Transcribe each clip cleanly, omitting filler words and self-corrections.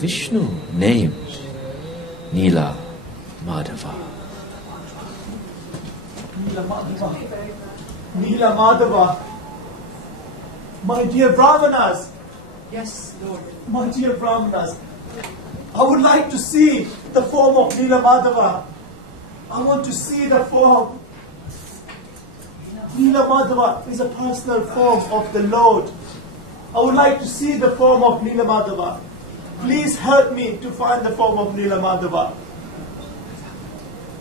Vishnu named Nila Madhava. Nila Madhava. Nila Madhava. My dear Brahmanas. Yes, Lord. My dear Brahmanas. I would like to see the form of Nila Madhava. I want to see the form. Nila Madhava is a personal form of the Lord. I would like to see the form of Nila Madhava. Please help me to find the form of Nila Madhava.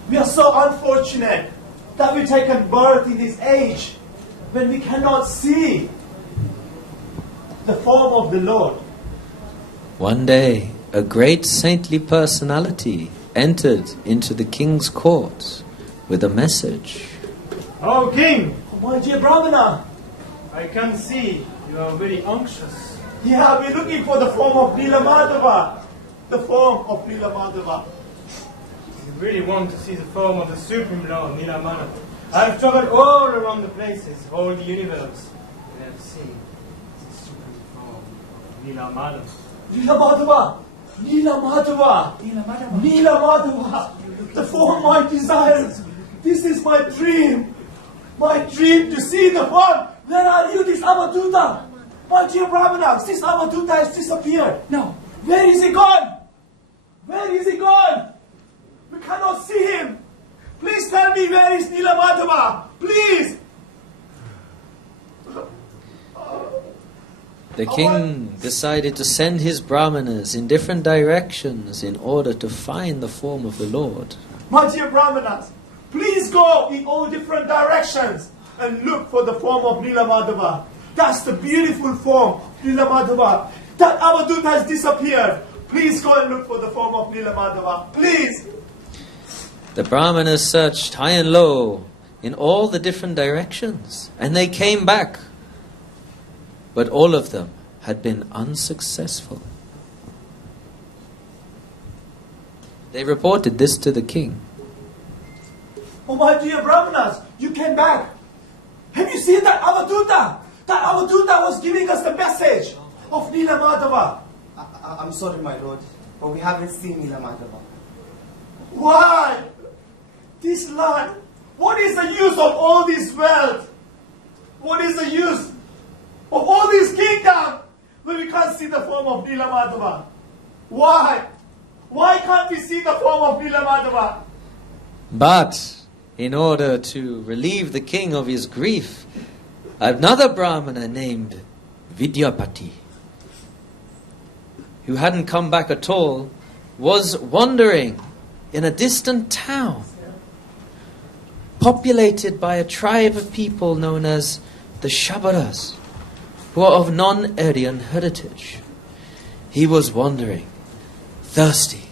We are so unfortunate that we've taken birth in this age when we cannot see the form of the Lord. One day, a great saintly personality entered into the king's court with a message. Oh, King! My dear Brahmana. I can see you are very anxious. Yeah, we're looking for the form of Nila Madhava. The form of Nila Madhava. You really want to see the form of the Supreme Lord, Nila Madhava. I have traveled all around the places, all the universe, and I have seen the Supreme form of Nila Madhava. Nila Madhava. Nila Madhava. Nila Madhava. Nila Madhava. The form I desire. This is my dream. My dream to see the form. Where are you, this Avaduta? My dear Brahmana, this Avaduta has disappeared. No. Where is he gone? Where is he gone? We cannot see him. Please tell me where is Nila Madhava. Please. The king decided to send his brahmanas in different directions in order to find the form of the Lord. My dear Brahmanas, please go in all different directions and look for the form of Nila Madhava. That's the beautiful form, Nila Madhava. That Avaduta has disappeared. Please go and look for the form of Nila Madhava. Please. The brahmanas searched high and low in all the different directions, and they came back. But all of them had been unsuccessful. They reported this to the king. Oh, my dear Brahmanas, you came back. Have you seen that Avaduta? That Avaduta was giving us the message of Nila Madhava. I'm sorry, my lord, but we haven't seen Nila Madhava. Why? This land. What is the use of all this wealth? What is the use of all this kingdom when we can't see the form of Nila Madhava? Why? Why can't we see the form of Nila Madhava? But in order to relieve the king of his grief, another brahmana named Vidyapati, who hadn't come back at all, was wandering in a distant town populated by a tribe of people known as the Shabaras, who are of non-Aryan heritage. He was wandering, thirsty,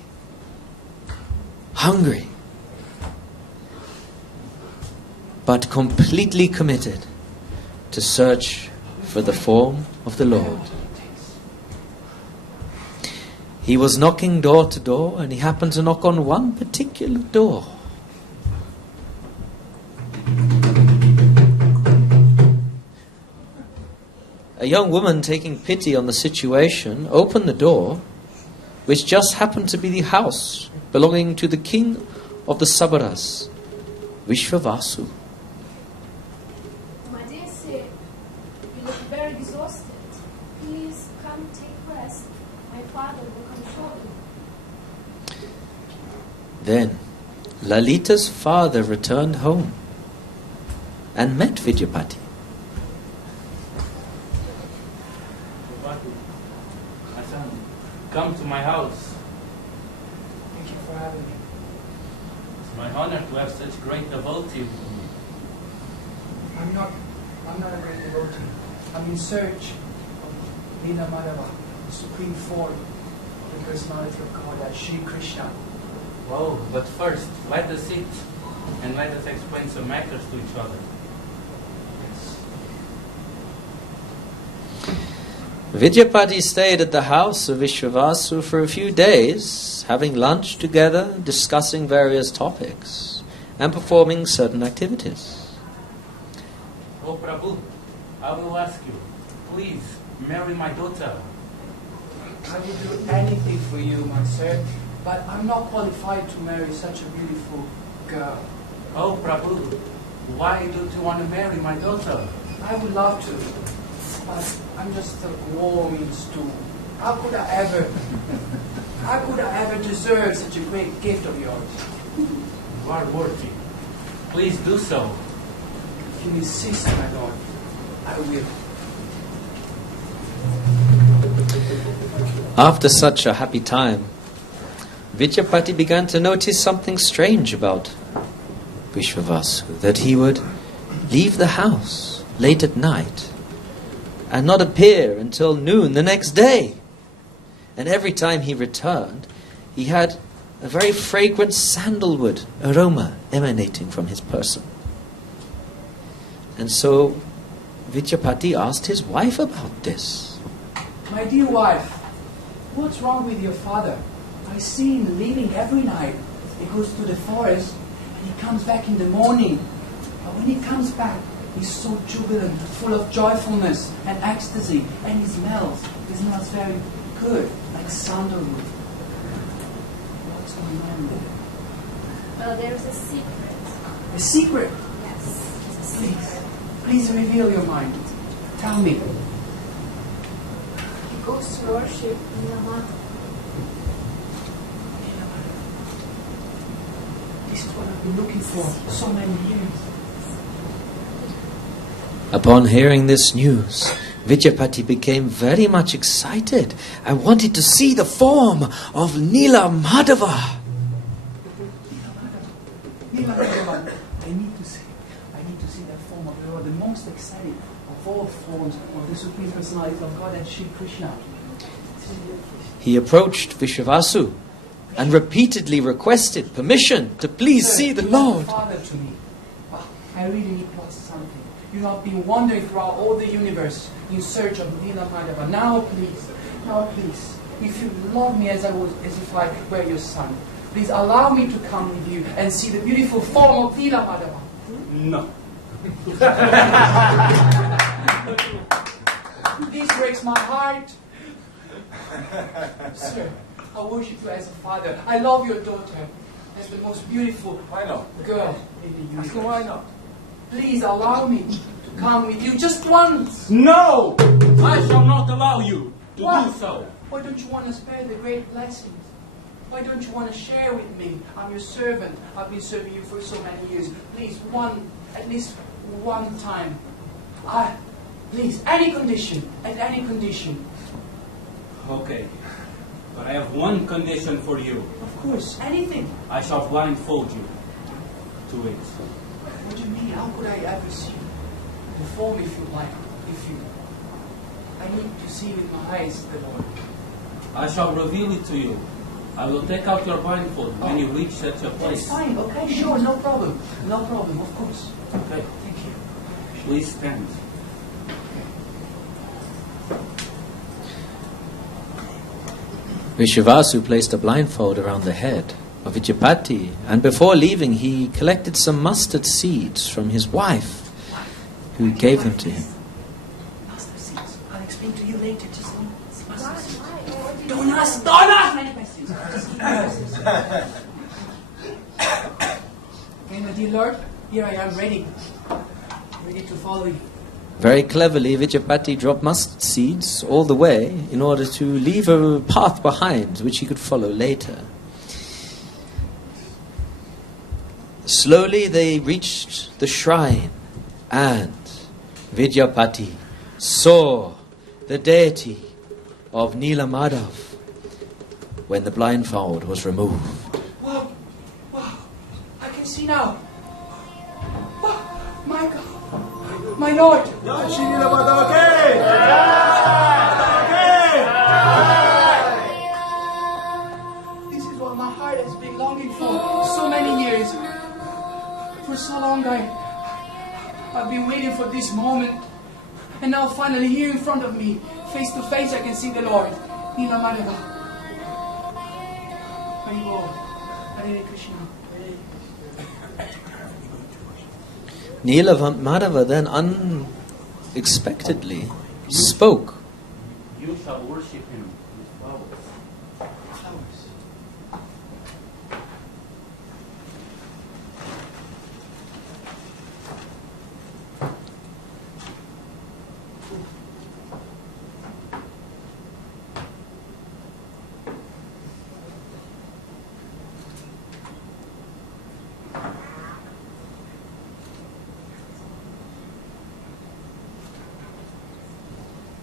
hungry, but completely committed to search for the form of the Lord. He was knocking door to door, and he happened to knock on one particular door. A young woman, taking pity on the situation, opened the door, which just happened to be the house belonging to the king of the Sabaras, Vishwavasu. My dear sir, you look very exhausted. Please come take rest. My father will come shortly. Then Lalita's father returned home and met Vidyapati. My son, come to my house. Thank you for having me. It's my honor to have such great devotee with me. I'm not a great devotee. I'm in search of Nila Madhava, the supreme form of the personality of God, as Shri Krishna. Whoa, but first, let us sit and let us explain some matters to each other. Vidyapati stayed at the house of Vishwavasu for a few days, having lunch together, discussing various topics, and performing certain activities. Oh, Prabhu, I will ask you, please marry my daughter. I will do anything for you, my sir, but I'm not qualified to marry such a beautiful girl. Oh, Prabhu, why don't you want to marry my daughter? I would love to, but I'm just a warming stool. How could I ever deserve such a great gift of yours? You are worthy. Please do so. If you insist, my lord, I will. After such a happy time, Vidyapati began to notice something strange about Vishwavasu, that he would leave the house late at night and not appear until noon the next day. And every time he returned, he had a very fragrant sandalwood aroma emanating from his person. And so Vidyapati asked his wife about this. My dear wife, what's wrong with your father? I see him leaving every night. He goes to the forest and he comes back in the morning. But when he comes back, he's so jubilant, full of joyfulness and ecstasy, and he smells very good, like sandalwood. What's going on there? Well, there's a secret. A secret? Yes. Please reveal your mind. Tell me. He goes to worship Nilamata. This is what I've been looking for so many years. Upon hearing this news, Vidyapati became very much excited and wanted to see the form of Nila Madhava. Nilamata. I need to see that form of the Lord, the most exciting of all forms of the Supreme Personality of God and Shri Krishna. He approached Vishwavasu and repeatedly requested permission to please see the Lord. Father to me. I really need to ask something. You have been wandering throughout all the universe in search of Nila Madhava. Now please, if you love me as if I were your son, please allow me to come with you and see the beautiful form of Nila Madhava. No. This breaks my heart. Sir, I worship you as a father. I love your daughter as the most beautiful girl in the universe. Why not? Please allow me to come with you just once. No! I shall not allow you to Why? do so. Why don't you want to spare the great blessings? Why don't you want to share with me? I'm your servant. I've been serving you for so many years. Please, at least one time. Please, any condition, at any condition. Okay. But I have one condition for you. Of course, anything. I shall blindfold you to it. What do you mean? How could I ever see you? Perform if you like. I need to see with my eyes the Lord. I shall reveal it to you. I will take out your blindfold when you reach such a place. That's fine, okay, sure, no problem. No problem, of course. Okay. Thank you. Please stand. Vishwavasu placed a blindfold around the head of Vidyapati, and before leaving he collected some mustard seeds from his wife, who gave them to him. Mustard seeds. I'll explain to you later. Just one. Mustard seeds. Why? Don't ask many questions. Just keep questions. Okay, my dear Lord, here I am ready to follow you. Very cleverly, Vidyapati dropped mustard seeds all the way in order to leave a path behind which he could follow later. Slowly they reached the shrine, and Vidyapati saw the deity of Nila Madhav when the blindfold was removed. Wow, I can see now. Wow, my God. My Lord! This is what my heart has been longing for so many years. For so long I've been waiting for this moment. And now finally here in front of me, face to face, I can see the Lord. Nila Madhava. Hari Bol. Hare Krishna. Nila Madhava then unexpectedly spoke. You shall worship him with flowers. Flowers.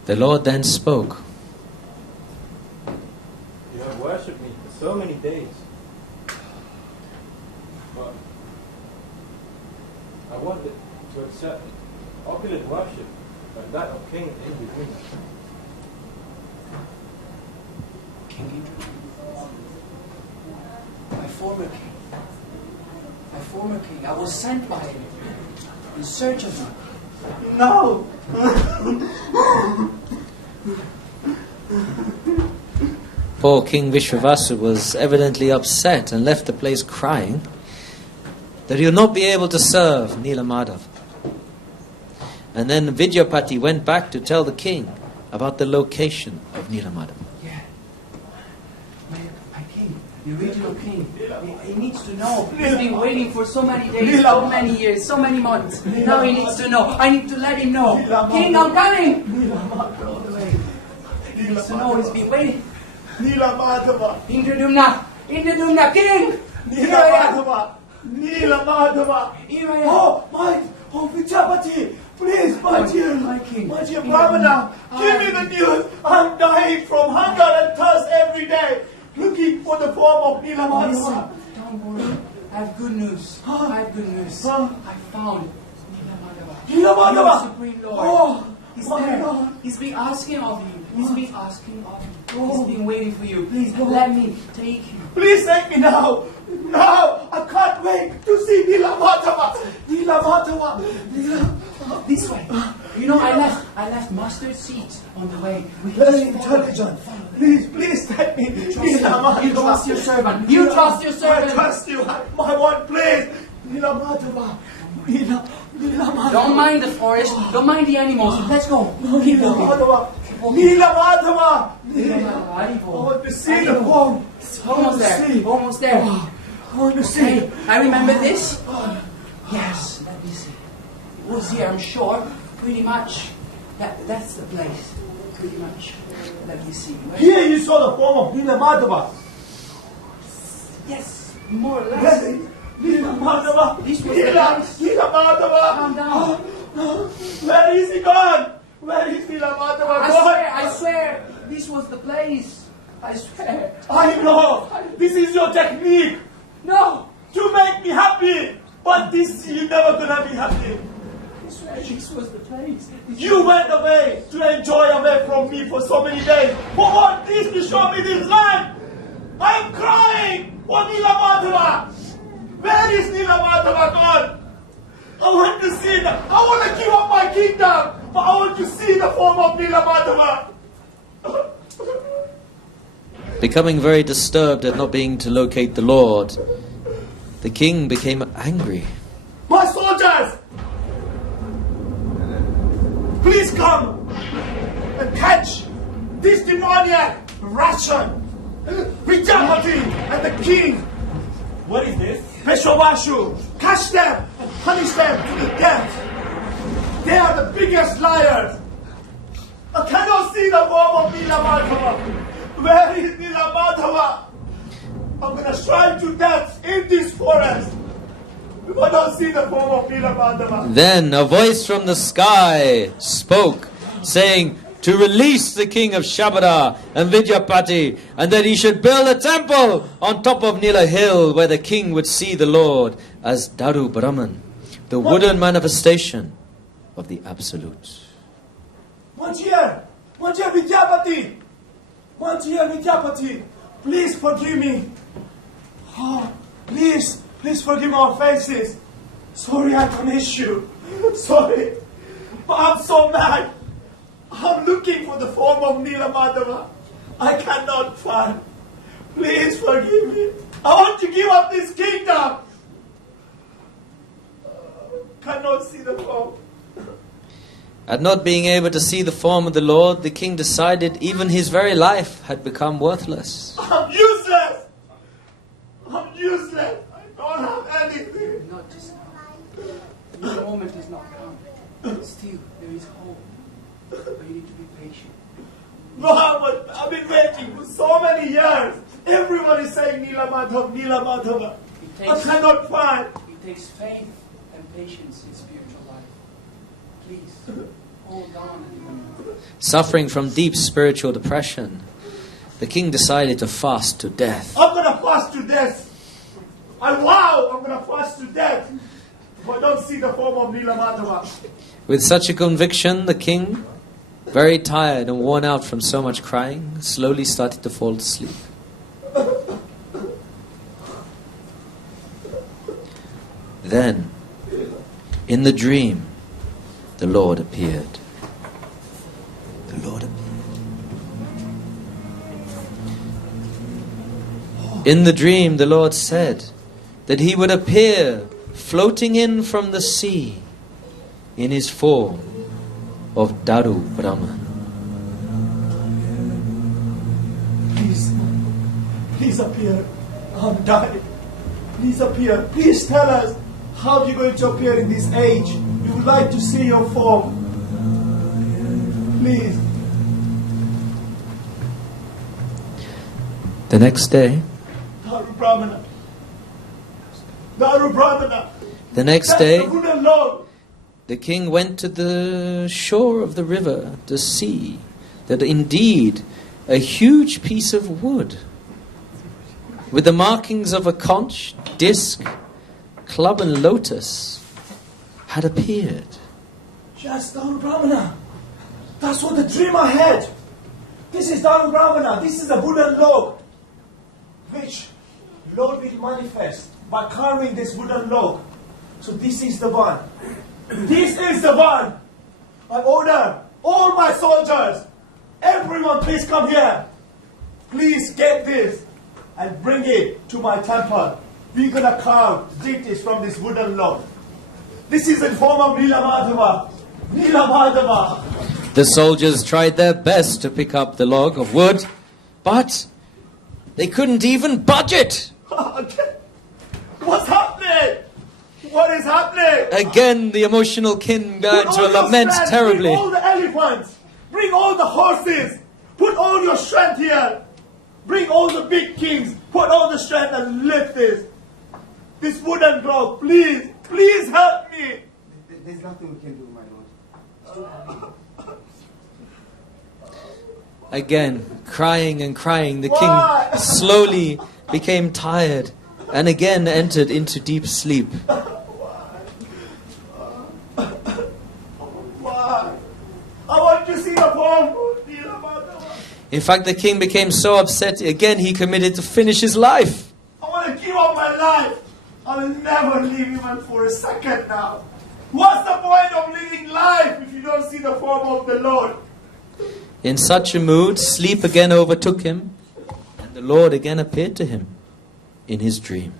The Lord then spoke. You have worshipped me for so many days. But I wanted to accept opulent worship like that of King Indra. King Indra? My former king. My former king. I was sent by him in search of him. No! Poor King Vishwavasu was evidently upset and left the place crying that he would not be able to serve Nilamadava. And then Vidyapati went back to tell the king about the location of Nilamadava. Yeah. My king, the original king, he needs to know. He's been waiting for so many days, so many years, so many months. Now he needs to know. I need to let him know. King, I'm coming! All the way. He needs to know. He's been waiting. Nilamadava! Indradumna! Indradumna! King! Here I am! Nilamadava! Nilamadava! Here I am! Oh, Vidyapati! Please, my dear Brahmana, give me the news. I'm dying from hunger and thirst every day, looking for the form of Nilamadava. Don't worry. I have good news. I have good news. I found Nilamadava. Nilamadava! Your Supreme Lord. Oh, He's my there. God. He's been asking of you. He's been asking of you. He's been waiting for you. Please let me take you. Please take me now. Now, I can't wait to see Nilamadava. Nilamadava. This way. You know, I left mustard seeds on the way. We can Very just follow. intelligent. Please take me. You trust your servant. You trust your I servant. trust you. My one place. Nilamadava. Nilamadava. Don't mind the forest. Don't mind the animals. Let's go. Keep walking. Nilamadava. I I want to see the form. Almost there. Almost there. I want to see. Hey, I remember this. Yes, let me see. It was here, I'm sure. Pretty much. That's the place. Pretty much. Let me see. Here you saw the form of Nilamadava. Yes, more or less. Nilamadava. This was the place. Nilamadava. Calm down. Where is he gone? Where is Nilamadava gone? I swear, this was the place. I swear. I know. This is your technique No! to make me happy. But this, you're never gonna be happy. I swear this was the place. You went away to enjoy away from me for so many days. For what? This to show me this land. I'm crying for Nilamadava. Where is Nilamadava gone? I want to see them. I want to give up my kingdom. But I want to see the form of Nilamadava. Becoming very disturbed at not being to locate the Lord, the king became angry. My soldiers! Please come and catch this demoniac Rashan, Vidyapati, and the king. What is this? Vishwavasu. Catch them and punish them to the death. They are the biggest liars. I cannot see the form of Nilamadava. Where is Nilamadava? I'm going to strike to death in this forest. If I don't see the form of Nilamadava. Then a voice from the sky spoke, saying to release the king of Shabada and Vidyapati, and that he should build a temple on top of Nila Hill, where the king would see the Lord as Daru Brahman, the wooden manifestation of the Absolute. Manchir Vidyapati! Manchir Vidyapati! Please forgive me. Oh, please forgive our faces. Sorry I punished you. Sorry. I'm so mad. I'm looking for the form of Nilamadava. I cannot find. Please forgive me. I want to give up this kingdom. Cannot see the form. At not being able to see the form of the Lord, the king decided even his very life had become worthless. I'm useless! I'm useless! I don't have anything! Not just now. The moment is not come. Still, there is hope. But you need to be patient. Muhammad, I've been waiting for so many years. Everyone is saying Nila Madhava. I cannot find. It takes faith and patience in spiritual life. Please, hold on and remember. Suffering from deep spiritual depression, the king decided to fast to death. I'm going to fast to death. I vow I'm going to fast to death if I don't see the form of Nila Madhava. With such a conviction, the king, very tired and worn out from so much crying, slowly started to fall asleep. Then, in the dream, the Lord appeared. The Lord appeared. In the dream, the Lord said that He would appear floating in from the sea in His form of Daru Brahman. Please appear. I'm dying. Please appear. Please tell us how you're going to appear in this age. We would like to see your form. Please. The next day, Daru Brahmana. Daru Brahmana. the next That's day, the Buddha Lord. the king went to the shore of the river to see that indeed a huge piece of wood with the markings of a conch, disc, club and lotus had appeared. Yes, Daru Brahmana. That's what the dream I had. This is Daru Brahmana. This is the Buddha log, which Lord will manifest by carving this wooden log. So this is the one. This is the one. I order all my soldiers, everyone please come here. Please get this and bring it to my temple. We're going to carve deities from this wooden log. This is in form of Nila Madhava. Nila Madhava. The soldiers tried their best to pick up the log of wood, but they couldn't even budge it. What's happening? What is happening? Again, the emotional king began Put to all your lament strength. terribly. Bring all the elephants. Bring all the horses. Put all your strength here. Bring all the big kings. Put all the strength and lift this wooden block. Please, please help me. There's nothing we can do, my lord. It's too heavy. Again, crying and crying, the Why? king slowly became tired and again entered into deep sleep. Why? I want to see the form of Nila Madhava. In fact, the king became so upset, again he committed to finish his life. I want to give up my life. I will never live even for a second now. What's the point of living life if you don't see the form of the Lord? In such a mood, sleep again overtook him, and the Lord again appeared to him in his dream.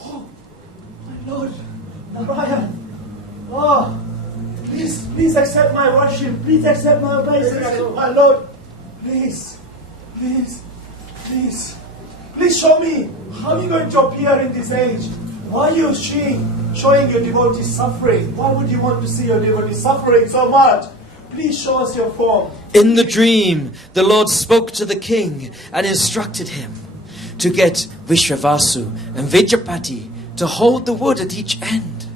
Oh, my Lord, Narayan. Oh, please accept my worship. Please accept my obeisance, my Lord. Please, please, please. Please show me how you're going to appear in this age. Why are you showing your devotees suffering? Why would you want to see your devotees suffering so much? Please show us your form. In the dream, the Lord spoke to the king and instructed him to get Vishwavasu and Vijapati to hold the wood at each end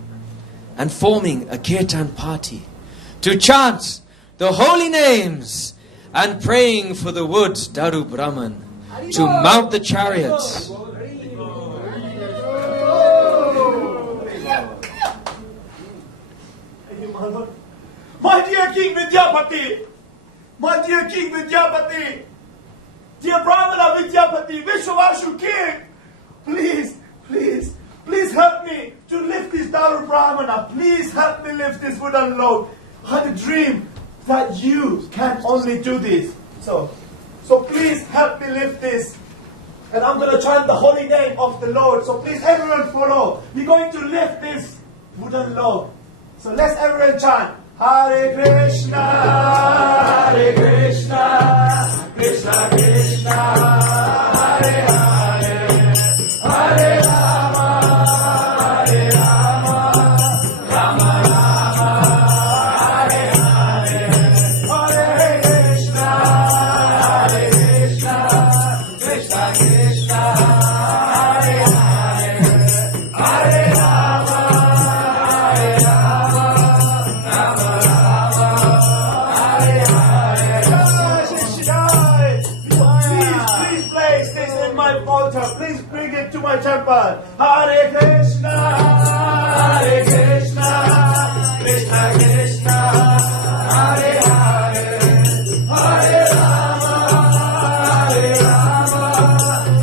and forming a kirtan party to chant the holy names and praying for the wood Daru Brahman to mount the chariots. My dear King Vidyapati, my dear King Vidyapati, dear Brahmana Vidyapati, Vishwavasu King, please, please, please help me to lift this Daru Brahmana. Please help me lift this wooden log. I had a dream that you can only do this. So please help me lift this. And I'm going to chant the holy name of the Lord. So please everyone follow. We're going to lift this wooden log. So let's everyone chant. Hare Krishna, Hare Krishna, Krishna Krishna, Hare Hare, Hare Rama, Hare Rama, Rama Rama, Hare Hare, Hare Krishna, Hare Krishna, Krishna Krishna, Hare Hare, Hare Rama, Hare Please bring it to my temple. Hare Krishna, Hare Krishna, Krishna Krishna, Hare Hare, Hare Rama, Hare Rama,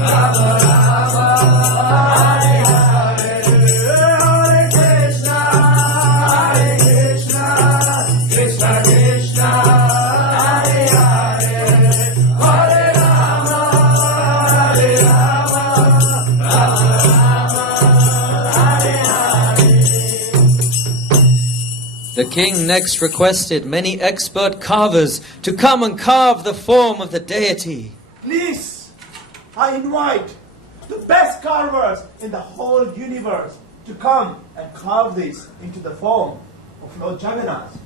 Rama Rama, Hare Hare, Hare Krishna, Hare Krishna, Krishna Krishna, Hare Hare, Hare Rama, Hare Rama. The king next requested many expert carvers to come and carve the form of the deity. Please, I invite the best carvers in the whole universe to come and carve this into the form of Lord Jagannath.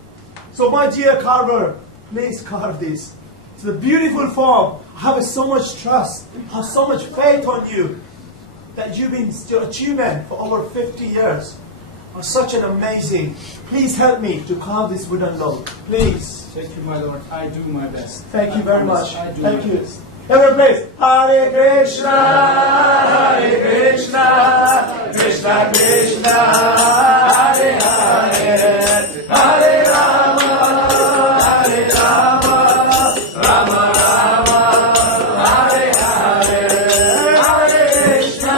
So my dear carver, please carve this. It's a beautiful form. I have so much trust, I have so much faith on you that you've been your achievement for over 50 years. Are such an amazing. Please help me to carve this wooden log. Please. Thank you, my Lord. I do my best. Thank you very much. I do Thank my you. best. Everyone please. Hare Krishna, Hare Krishna, Krishna Krishna, Hare Hare, Hare Rama, Hare Rama, Rama Rama, Hare Hare, Hare Krishna,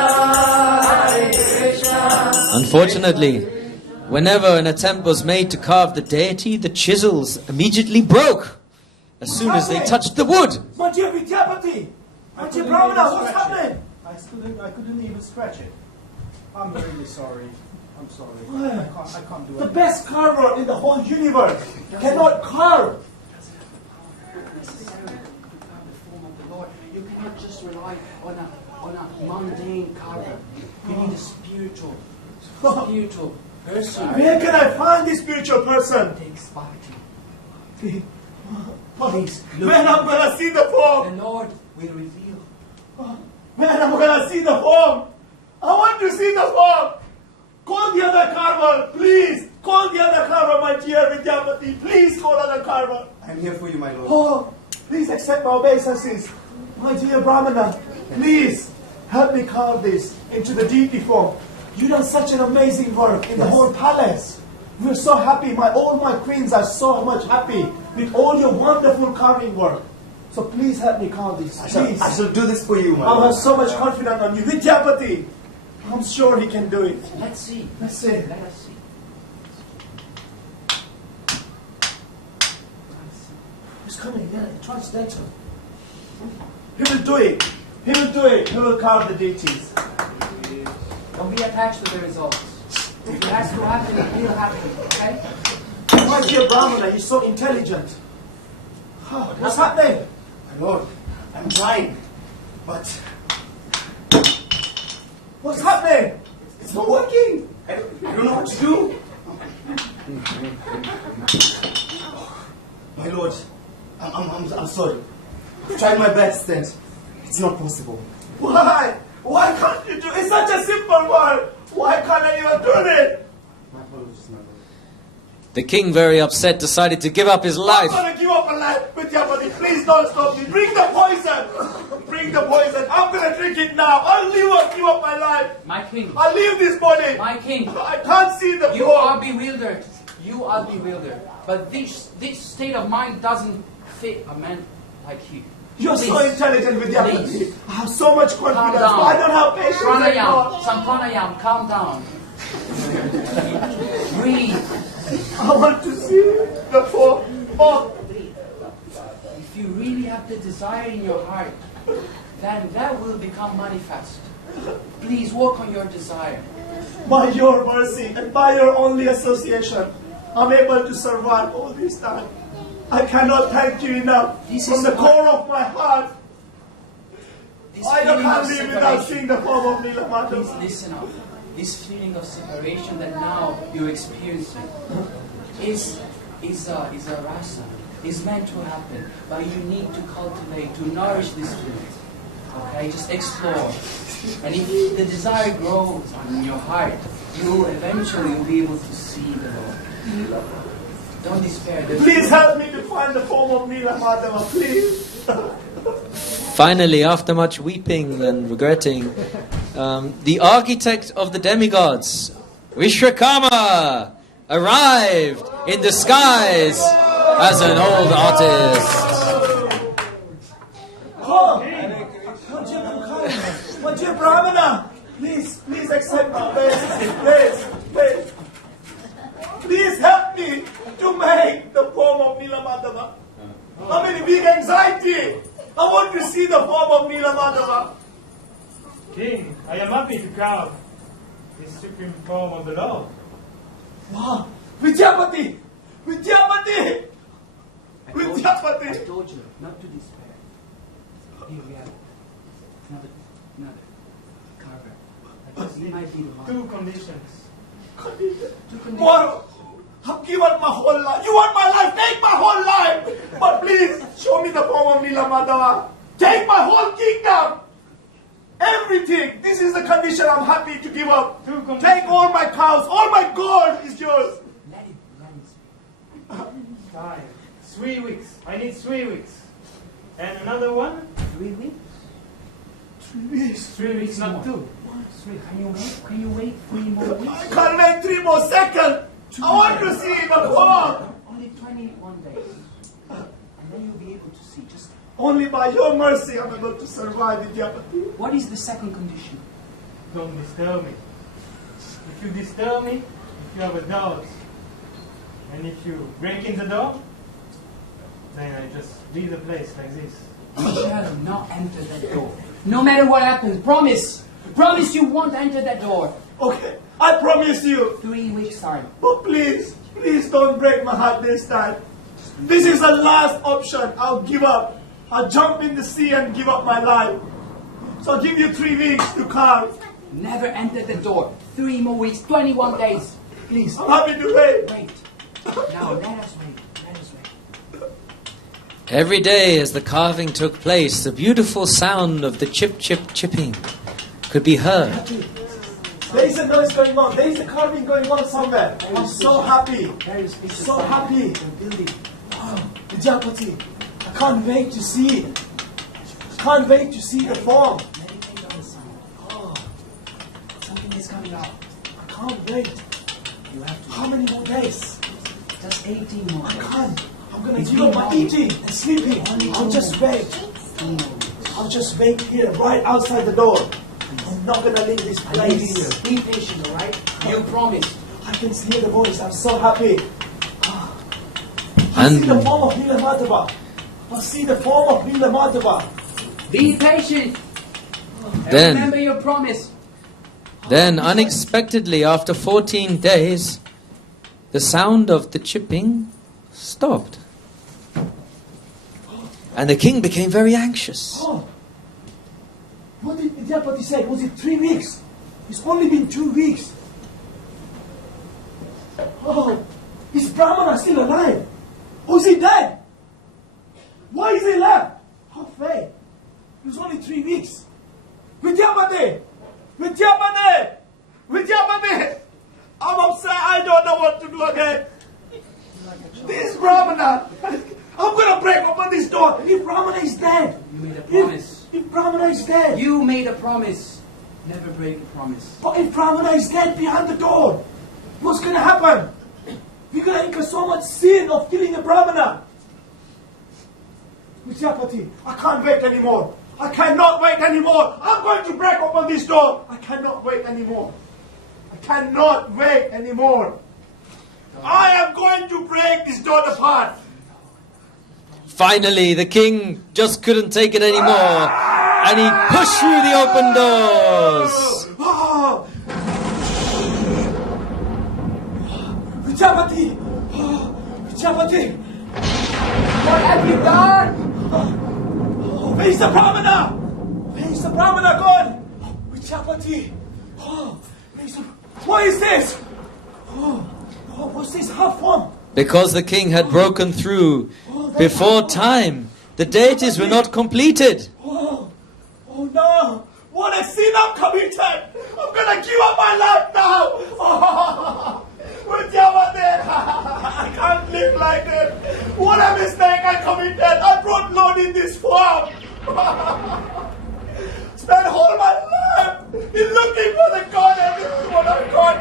Hare Krishna. Unfortunately, whenever an attempt was made to carve the deity, the chisels immediately broke as soon as they touched the wood. My dear Vidyapati, my dear Brahmana, what's happening? I couldn't even scratch it. I'm really sorry. I'm sorry. I can't do it. The best carver in the whole universe cannot carve. Necessary to carve the form of the Lord. You cannot just rely on a mundane carver. You need a spiritual person. Where can I find this spiritual person? It takes piety. Please, when I'm going to see the form? The Lord will reveal. When I'm going to see the form? I want to see the form. Call the other carver, please. Call the other carver, my dear Vidyapati. Please call other carver. I'm here for you, my lord. Oh, please accept my obeisances. My dear Brahmana, please help me carve this into the deity form. You've done such an amazing work in the whole palace. We're so happy. All my queens are so much happy with all your wonderful carving work. So please help me carve this. Please. I shall do this for you, my I lord. have so much confidence on you. Vidyapati, I'm sure he can do it. Let's see. Let's see. Let us see. He's coming. Yeah, translator. He will do it. He will do it. He will carve the deities. Don't be attached to the results. If it has to happen, it will happen. Okay? My dear Brahmana, you're so intelligent. Oh, what's happening? My lord, I'm trying, but What's happening? it's not working. I don't know what to do. My lord, I'm sorry. I've tried my best and it's not possible. Why? Why can't you do it? It's such a simple one. Why can't anyone do it? My apologies, my lord. The king, very upset, decided to give up his I'm life. going to give up a life, Vidyapati. Please don't stop me. Bring the poison. Bring the poison. I'm going to drink it now. I'll give up my life. My king. I'll leave this body. My king. I can't see the You form. are bewildered. You are bewildered. But this state of mind doesn't fit a man like you. You're so Please. intelligent, Vidyapati. Please. I have so much Calm confidence, down. but I don't have patience Pranayam. anymore. Some pranayam. Calm down. Breathe. I want to see the form. Oh, If you really have the desire in your heart, then that will become manifest. Please work on your desire. By your mercy and by your only association, I'm able to survive all this time. I cannot thank you enough. This From is the what- core of my heart, This I feeling can't of live without separation. seeing the form of Nila Please Madhava. listen up. This feeling of separation that now you're experiencing is a rasa. Is meant to happen, but you need to cultivate, to nourish this feeling. Okay, just explore. And if the desire grows in your heart, you eventually will be able to see the Lord. Don't despair. Please help me to find the form of Nila Madhava, please. Finally, after much weeping and regretting, the architect of the demigods, Vishwakarma, arrived in disguise as an old artist. Oh, my dear Brahmana, please accept me, please. Please help me to make the form of Nila Madhava. I'm in big anxiety. I want to see the form of Nila Madhava. King, I am happy to carve this supreme form of the Lord. Wow, Vidyapati! Vidyapati! I Vidyapati! told you not to despair. Here we have another carver. He might be the one. Two conditions. Two conditions. Moro, I've given my whole life. You want my life? Take my whole life. But please, show me the form of Nila Madhava. Take my whole kingdom. Everything. This is the condition I'm happy to give up. Two conditions. Take all my cows. All my gold is yours. Let him speak. 5. 3 weeks. I need 3 weeks. And another one? 3 weeks? 3 weeks. 3 weeks, not 2. 3. Can you wait 3 more weeks? I can't wait 3 more seconds. I want to see the form. Only 21 days. And then you'll be able to see. Just Only by your mercy I'm able to survive, Vidyapati. what is the second condition? Don't disturb me. If you disturb me, if you have a doubt, and if you break in the door, then I just leave the place like this. You shall not enter that door. No matter what happens, promise. Promise you won't enter that door. Okay, I promise you. 3 weeks time. But please don't break my heart this time. This is the last option. I'll give up. I'll jump in the sea and give up my life. So I'll give you 3 weeks to carve. Never enter the door. 3 more weeks, 21 days. Please, I'm happy to wait. wait. Now let us wait. Let us wait. Every day as the carving took place, the beautiful sound of the chip, chip, chipping could be heard. There is a noise going on. There is a carving going on somewhere. I'm so happy. Very spacious. So happy. Building. Oh, Vidyapati, I can't wait to see it. Can't wait to see the form. Meditate on the sound. Oh, Something is coming out. I can't wait. You have to. How many more days? Just 18 more. I days. can't. I'm gonna It's give up been my long. eating and sleeping. I'll just wait. 18 more days. I'll just wait here, right outside the door. I'm not gonna leave this place. Be patient, alright? You promised. I can hear the voice. I'm so happy. I see the And form of Nila Madhava. I see the form of Nila Madhava. Be patient. And Then- remember your promise. then, unexpectedly, after 14 days, the sound of the chipping stopped. And the king became very anxious. Oh, what did Vidyapati say? Was it 3 weeks? It's only been 2 weeks. Oh, is Brahmana still alive? Or is he dead? Why is he left? Halfway. It was only 3 weeks. Vidyapati! Vidyapati! Vidyapati! I'm upset. I don't know what to do again. This Brahmana, I'm gonna break open this door. If Brahmana is dead, You made a promise. if Brahmana is dead, You made a promise. Never break a promise. but if Brahmana is dead behind the door, what's gonna happen? We're gonna incur so much sin of killing a Brahmana. Vidyapati, I can't wait anymore. I cannot wait anymore. I'm going to break open this door. I cannot wait anymore. I cannot wait anymore. I am going to break this door apart. Finally, the king just couldn't take it anymore. and he pushed through the open doors. Oh. Vidyapati! Oh, Vidyapati! What have you done? Oh, where is the Brahmana? Where is the Brahmana gone? Vidyapati! Oh, what is this? Oh, what's this half form? Because the king had broken through before time, the deities were not completed. Oh no! What a sin I've committed! I'm gonna give up my life now! Oh, Vidyapati! I can't live like this! What a mistake I committed! I brought Lord in this form! Spent all my life in looking for the God and this is what I've got!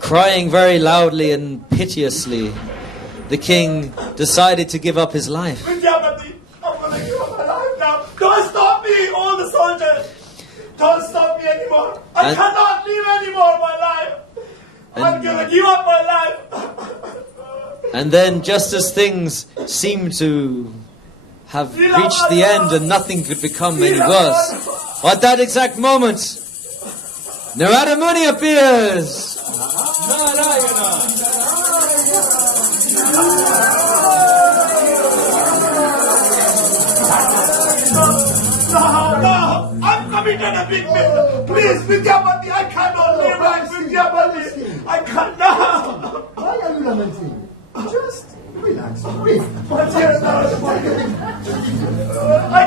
Crying very loudly and piteously, the king decided to give up his life. Vidyapati, I'm gonna give up my life now! Don't stop me, all the soldiers! Don't stop me anymore! I cannot live anymore my life! I'm gonna give up my life! And then, just as things seemed to have reached the end and nothing could become any worse, at that exact moment, Narada Muni appears. No! I've committed a big mistake! Please, Vidyapati, I cannot live like Vidyapati! I cannot! Why are you lamenting? Just relax, breathe. I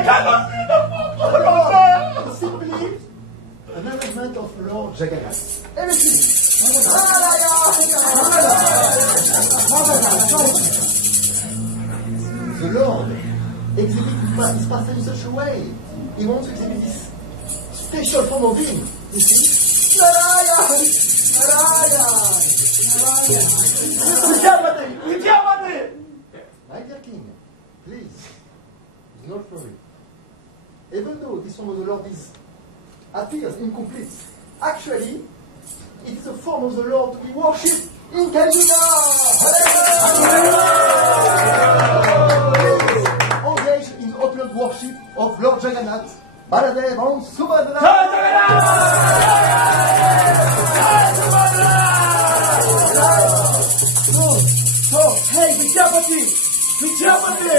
cannot see the form! Simply a management of Lord Jagannath. Everything. The Lord exhibits his master in such a way. He wants to exhibit this special form of him. You see? Vidyapati! My dear king, please, do not worry. Even though this form of the Lord appears incomplete, actually, it is a form of the Lord to be worshipped in Kalina. Please engage in open worship of Lord Jagannath, Baladev and Subhadra. So, hey, Vidyapati! Vidyapati!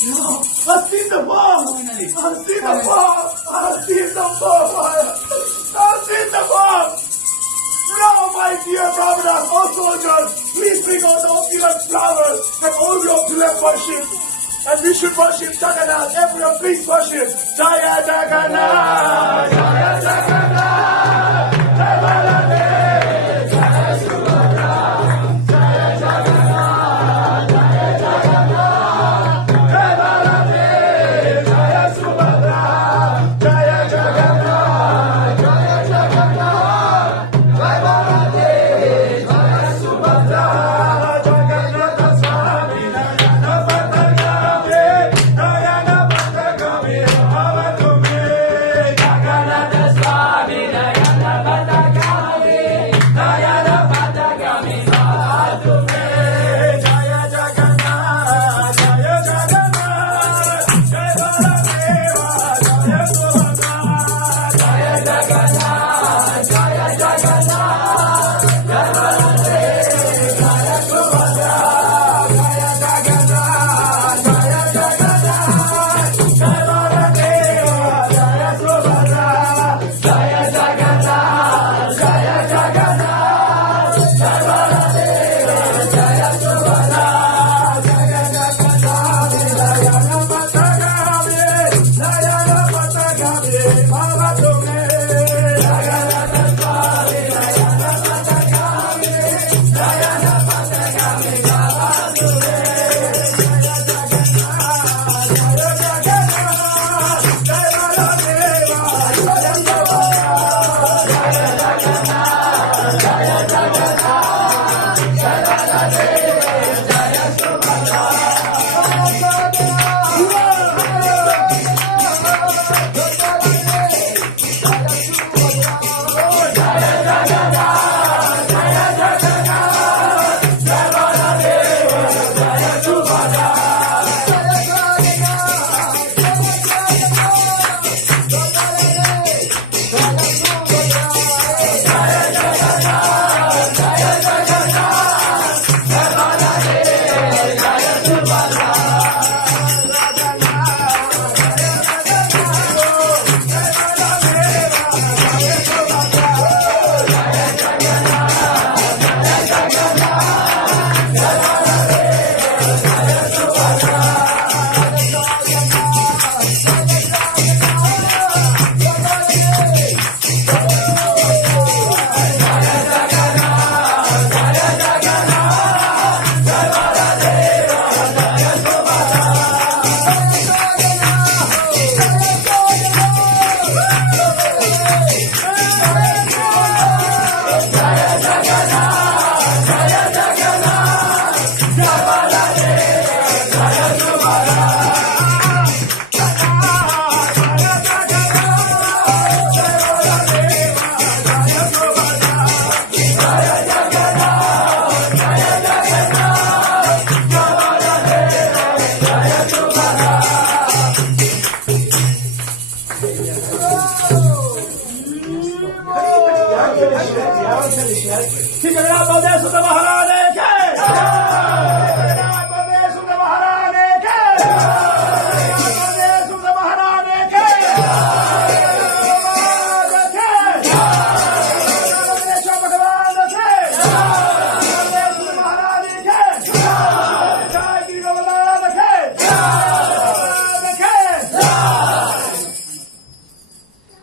No, I've seen the bomb! I've seen the bomb! I've seen the bomb! I've seen the bomb! Now, my dear brahmanas, all soldiers, please bring all the opulent flowers and all the opulent worship. And we should worship Jagannath. Everyone, please worship. Jaya Jagannath! Jaya Jagannath! Jaya Baladev! Jaya Subhadra! Jaya Jagannath! Jaya Jagannath! Jaya Baladev! Jaya Subhadra! Jaya Jagannath! Jaya Jagannath! Jaya Baladev! Jaya Subhadra! Jagannath Swami Jagannath Swami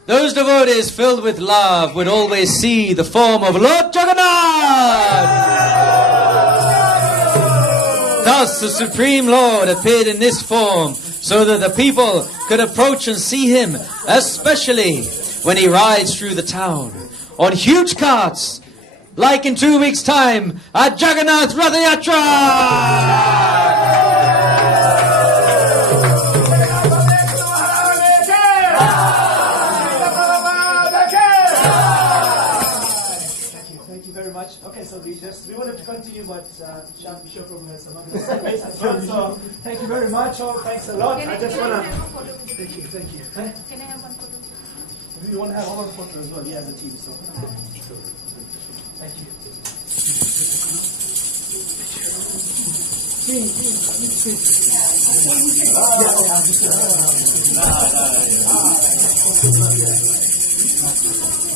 Those devotees filled with love would always see the form of Lord Jagannath. Thus the Supreme Lord appeared in this form so that the people could approach and see him, especially when he rides through the town on huge carts, like in 2 weeks' time at Jagannath SnanaYatra. Okay, so we wanted to continue, but Shanti Prabhu has some other space as well. So thank you very much. Oh, thanks a lot. I just want to thank you. Huh? Can I have one photo? We want to have our photo as well. He has a team, so thank you.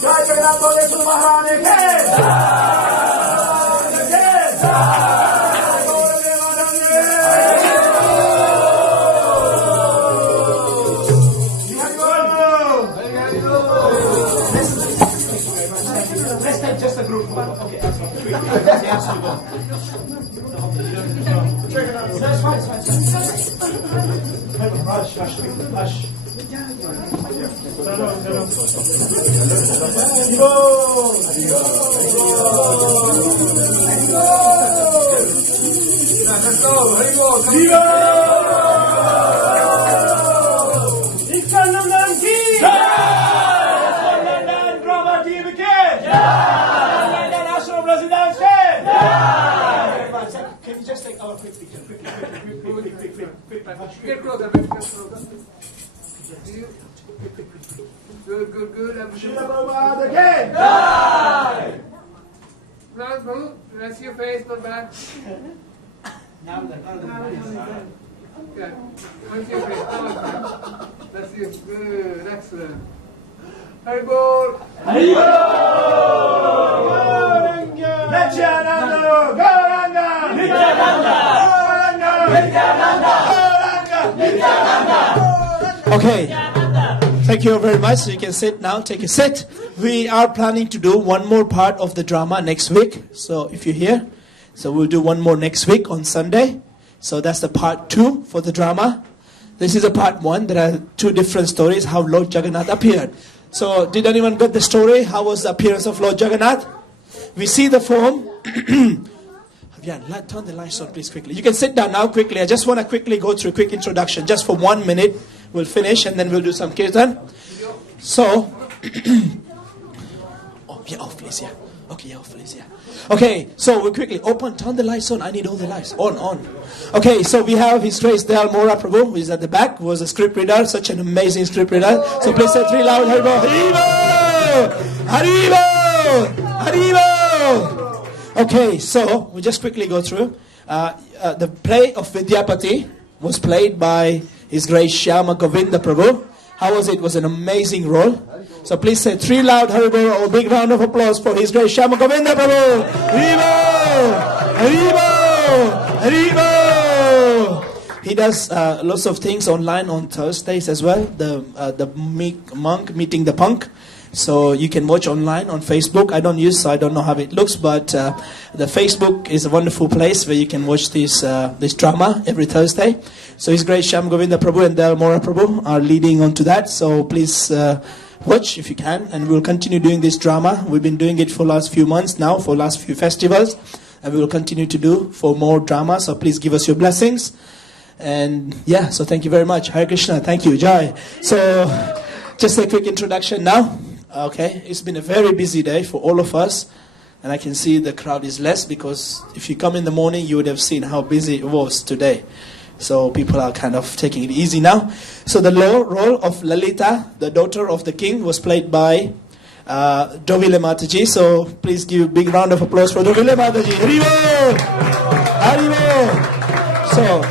Jai Jagannath Baladev Maharani ki let's take just a group photo. Okay, that's fine. That's fine. Hush. Can you just take our quick picture? Quick. Get closer. Good. Srila Prabhupada again! Now move. Rest your face, but back. Good. Once your face. That's you. Good. Excellent. Hari Bol. Nityananda! Gauranga! Okay. Thank you very much. You can sit now. Take a sit. We are planning to do one more part of the drama next week. So if you're here, so we'll do one more next week on Sunday. So that's the part 2 for the drama. This is a part 1. There are 2 different stories how Lord Jagannath appeared. So did anyone get the story? How was the appearance of Lord Jagannath? We see the form. Turn the lights on please quickly. You can sit down now quickly. I just want to quickly go through a quick introduction. Just for 1 minute. We'll finish and then we'll do some kirtan. So, off please, yeah. Okay, off please, yeah. Okay, so we'll quickly turn the lights on. I need all the lights. On. Okay, so we have His Grace Dayal Mora Prabhu, who is at the back, who was a script reader, such an amazing script reader. So please say 3 loud, Haribo, Haribo, Haribo. Okay, so we'll just quickly go through. The play of Vidyapati was played by His Grace Shyama Govinda Prabhu. How was it? It was an amazing role. So please say 3 loud Haribo, or a big round of applause for His Grace Shyama Govinda Prabhu. Haribo. He does lots of things online on Thursdays as well. The monk meeting the punk. So you can watch online on Facebook. I don't use, so I don't know how it looks, but the Facebook is a wonderful place where you can watch this drama every Thursday. So His Grace Shyam Govinda Prabhu and Dayal Mora Prabhu are leading on to that. So please watch if you can, and we'll continue doing this drama. We've been doing it for last few months now, for last few festivals, and we will continue to do for more drama. So please give us your blessings. And yeah, so thank you very much. Hare Krishna. Thank you. Jai. So just a quick introduction now. Okay, it's been a very busy day for all of us, and I can see the crowd is less because if you come in the morning, you would have seen how busy it was today. So people are kind of taking it easy now. So the role of Lalita, the daughter of the king, was played by Dovile Mataji. So please give a big round of applause for Dovile Mataji. Haribo! Haribo! So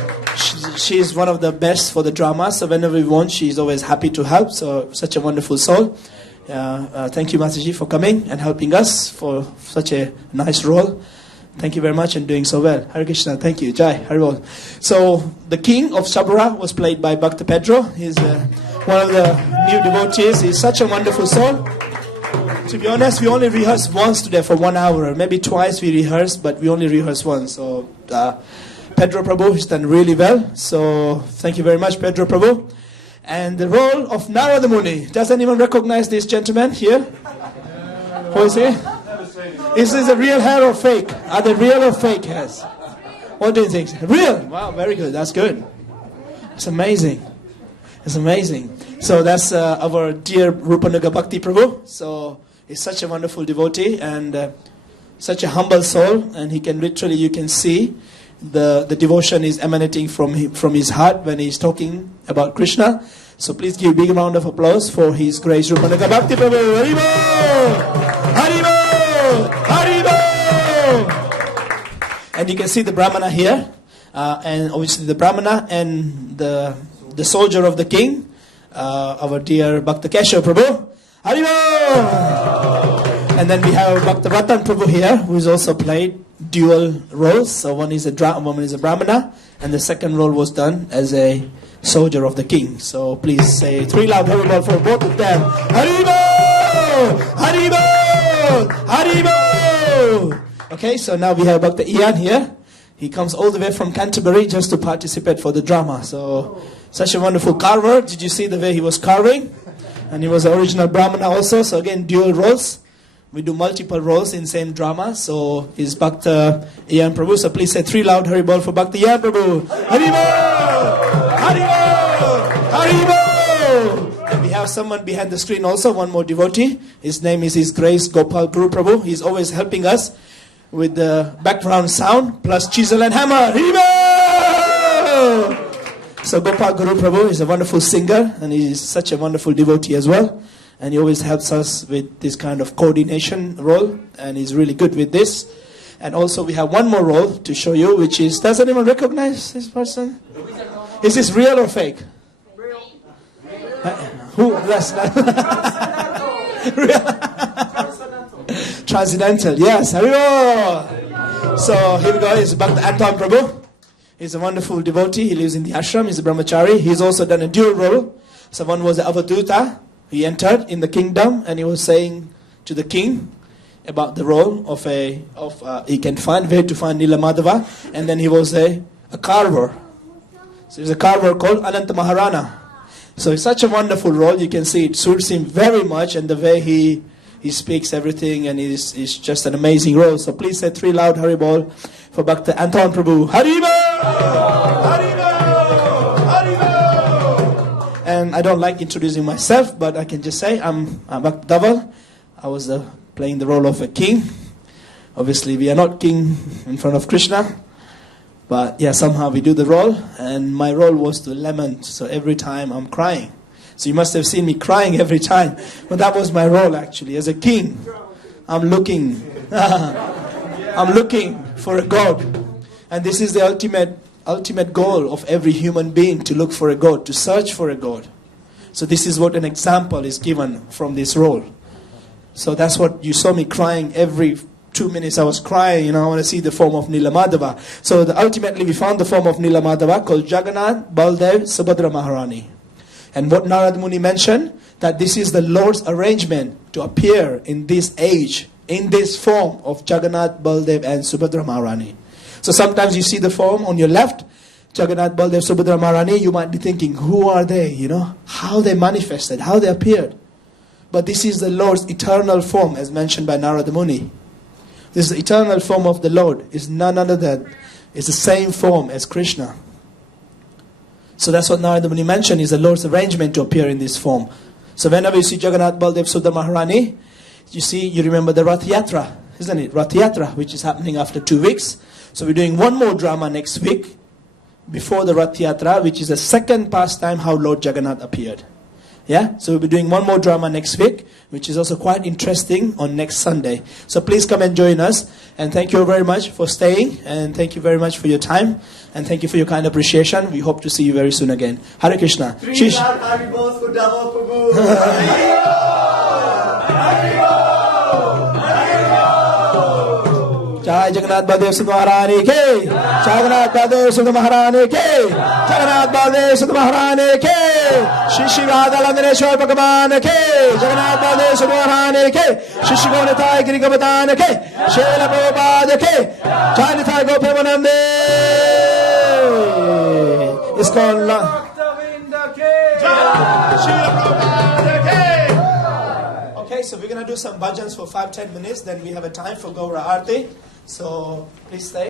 she's one of the best for the drama. So whenever we want, she's always happy to help. So such a wonderful soul. Thank you, Mataji, for coming and helping us for such a nice role. Thank you very much and doing so well. Hare Krishna, thank you. Jai, Haribol. So the king of Sabara was played by Bhakta Pedro. He's one of the new devotees. He's such a wonderful soul. To be honest, we only rehearsed once today for 1 hour. Maybe twice we rehearsed, but we only rehearsed once. So Pedro Prabhu has done really well. So thank you very much, Pedro Prabhu. And the role of Narada Muni. Does anyone recognize this gentleman here? Who is he? Is this a real hair or fake? Are they real or fake hairs? What do you think? Real? Wow, very good. That's good. It's amazing. It's amazing. So that's our dear Rupanuga Bhakti Prabhu. So he's such a wonderful devotee and such a humble soul. And he can literally, you can see the devotion is emanating from his heart when he's talking about Krishna. So please give a big round of applause for His Grace Rupanuga Bhakti Prabhu. Haribo! Haribo! Haribo! And you can see the Brahmana here, and obviously the Brahmana and the soldier of the king, our dear Bhakta Keshav Prabhu. Haribo! And then we have Bhakta Ratan Prabhu here, who is also played dual roles. So one is a Brahmana, and the second role was done as a soldier of the king. So please say 3 loud Haribol for both of them. Haribo! Haribo! Haribo! Okay, so now we have Bhakta Ian here. He comes all the way from Canterbury just to participate for the drama. So, such a wonderful carver. Did you see the way he was carving? And he was the original Brahmana also. So again, dual roles. We do multiple roles in same drama. So he's Bhakta Ian Prabhu. So please say 3 loud Haribol for Bhakta Ian Prabhu. Haribo! Haribo! Haribo! And we have someone behind the screen also, one more devotee. His name is His Grace Gopal Guru Prabhu. He's always helping us with the background sound plus chisel and hammer. Haribo! So Gopal Guru Prabhu is a wonderful singer and he is such a wonderful devotee as well. And he always helps us with this kind of coordination role, and he's really good with this. And also we have one more role to show you, which is, does anyone recognize this person? Is this real or fake? Real. Who? That's not real. Transcendental, yes. Haribo! So here we go, it's Bhakta Anton Prabhu. He's a wonderful devotee, he lives in the ashram, he's a brahmachari. He's also done a dual role. So one was the Avaduta. He entered in the kingdom and he was saying to the king about the role of he can find where to find Nila Madhava, and then he was a carver. So he's a carver called Ananta Maharana. So it's such a wonderful role. You can see it suits him very much, and the way he speaks everything, and it's just an amazing role. So please say 3 loud Haribol for Bhakta Anton Prabhu. Haribo! Haribo! Haribo! And I don't like introducing myself, but I can just say I'm Bhakta Dhaval. I was playing the role of a king. Obviously, we are not king in front of Krishna. But yeah, somehow we do the role. And my role was to lament. So every time I'm crying. So you must have seen me crying every time. But that was my role actually. As a king, I'm looking for a God. And this is the ultimate goal of every human being, to look for a God, to search for a God. So this is what an example is given from this role. So that's what you saw me crying every 2 minutes. I was crying, I want to see the form of Nila Madhava. So ultimately we found the form of Nila Madhava called Jagannath, Baldev, Subhadra Maharani. And what Narada Muni mentioned, that this is the Lord's arrangement to appear in this age, in this form of Jagannath, Baldev and Subhadra Maharani. So sometimes you see the form on your left, Jagannath, Baldev, Subhadra Maharani, you might be thinking, who are they, how they manifested, how they appeared. But this is the Lord's eternal form, as mentioned by Narada Muni. This is the eternal form of the Lord. It's none other than, it's the same form as Krishna. So that's what Narada Muni mentioned, is the Lord's arrangement to appear in this form. So whenever you see Jagannath, Baldev, Subhadra Maharani, you remember the Rath Yatra, isn't it? Rath Yatra, which is happening after 2 weeks. So we're doing one more drama next week, before the Rath Yatra, which is the second pastime how Lord Jagannath appeared. Yeah, so we'll be doing one more drama next week, which is also quite interesting on next Sunday. So please come and join us. And thank you very much for staying. And thank you very much for your time. And thank you for your kind appreciation. We hope to see you very soon again. Hare Krishna. Jai Jagannath Baldev Sudha Maharani ke, Jagannath Baldev Sudha Maharani ke, Jagannath Baldev Sudha Maharani ke, Shri Shri Radhalandreshwar Bhagavan ke, Jagannath Baldev Sudha Maharani ke, Shri Shri Gauratai Giri Govardhan ke, Srila Prabhupada ke, Jai Nitai Gopamanande. ISKCON Okay, so we're going to do some bhajans for 5-10 minutes. Then we have a time for Gaura Aarti. So please stay.